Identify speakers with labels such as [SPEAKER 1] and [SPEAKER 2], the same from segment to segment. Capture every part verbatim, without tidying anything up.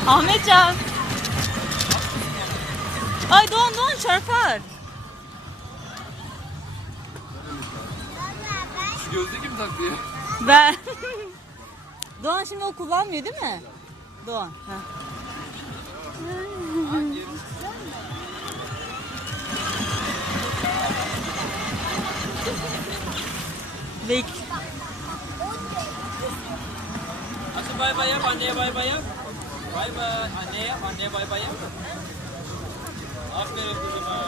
[SPEAKER 1] Ahmetcan. Ay Doğan Doğan çarpar.
[SPEAKER 2] Şu gözlüğü kim taktı ya?
[SPEAKER 1] Ben. Doğan şimdi o kullanmıyor değil mi? Doğan. Ha. Bek.
[SPEAKER 3] Asıl bay bay yap, anneye bay bay yap. Bay bay, anneye yap, anneye bay bay yap. Aferin kızıma.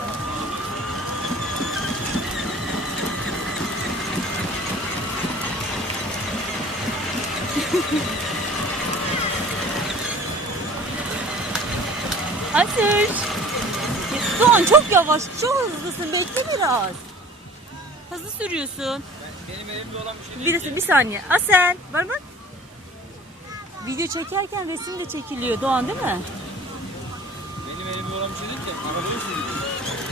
[SPEAKER 1] Asır. Doğan çok yavaş, çok hızlısın. Bekle biraz. Hızlı sürüyorsun.
[SPEAKER 3] Benim elimde olan bir şey değil.
[SPEAKER 1] Bir, bir saniye. Asel, var bak. Video çekerken resim de çekiliyor Doğan değil mi?
[SPEAKER 3] Benim elimde olan bir şey değil ki. Arabayı sürüyor.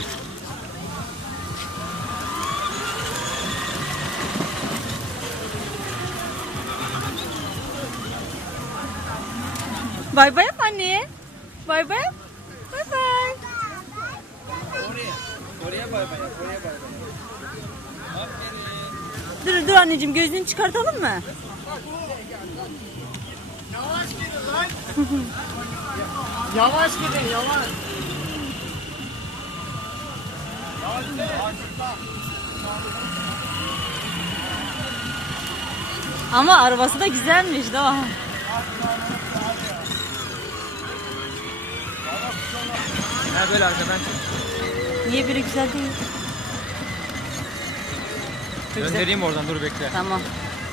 [SPEAKER 1] Bay bay yap anneye. Bay bay yap. Bay bay.
[SPEAKER 3] Oraya. Oraya bay bay yap, oraya bay bay yap. Aferin.
[SPEAKER 1] Dur dur anneciğim, gözünü çıkartalım mı?
[SPEAKER 2] Yavaş gidin lan. Yavaş gidin yavaş. Yavaş gidin.
[SPEAKER 1] Ama arabası da güzelmiş Doğan.
[SPEAKER 3] Ha böyle arkadan çek.
[SPEAKER 1] Niye böyle güzel değil? Çok güzel.
[SPEAKER 3] Göndereyim oradan, dur bekle.
[SPEAKER 1] Tamam.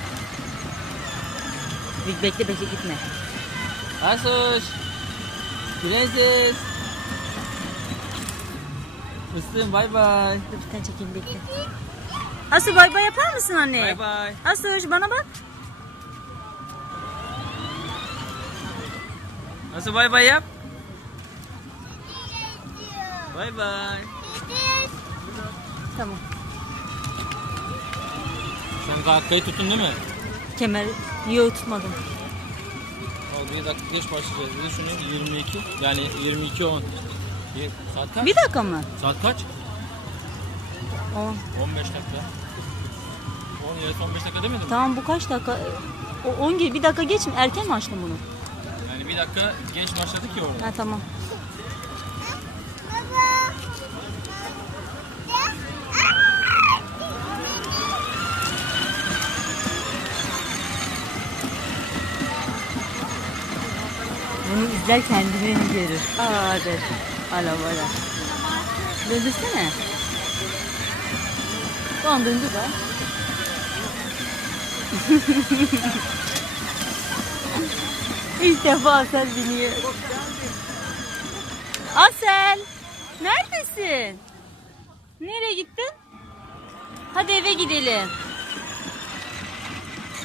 [SPEAKER 1] Bir bekle bekle gitme.
[SPEAKER 3] Asuş. Prenses. Fıstığım bay bay.
[SPEAKER 1] Dur bir tane çekeyim bekle. Asu bay bay yapar mısın anne?
[SPEAKER 3] Bay bay.
[SPEAKER 1] Asu bana bak.
[SPEAKER 3] Nasıl bay bay yap? Bay bay.
[SPEAKER 1] Tamam.
[SPEAKER 3] Sen dakikayı tuttun değil mi?
[SPEAKER 1] Kemer yok tutmadım.
[SPEAKER 3] O bir dakika geç başlayacağız. Bir de şunu yirmi iki. Yani yirmi iki on. Bir, saat kaç?
[SPEAKER 1] Bir dakika mı?
[SPEAKER 3] Saat kaç?
[SPEAKER 1] On.
[SPEAKER 3] on beş dakika. on yarısı on beş dakika demedim mi?
[SPEAKER 1] Tamam bu kaç dakika? O on gibi bir dakika geç mi? Erken mi açtın bunu?
[SPEAKER 3] Yani bir dakika geç başladık ya orada.
[SPEAKER 1] Ha tamam. Bunu izler kendini görür. Aa der. Ala ala. Döndürsene. Doğan döndü da. İlk defa Asel biniyor. Asel! Neredesin? Nereye gittin? Hadi eve gidelim.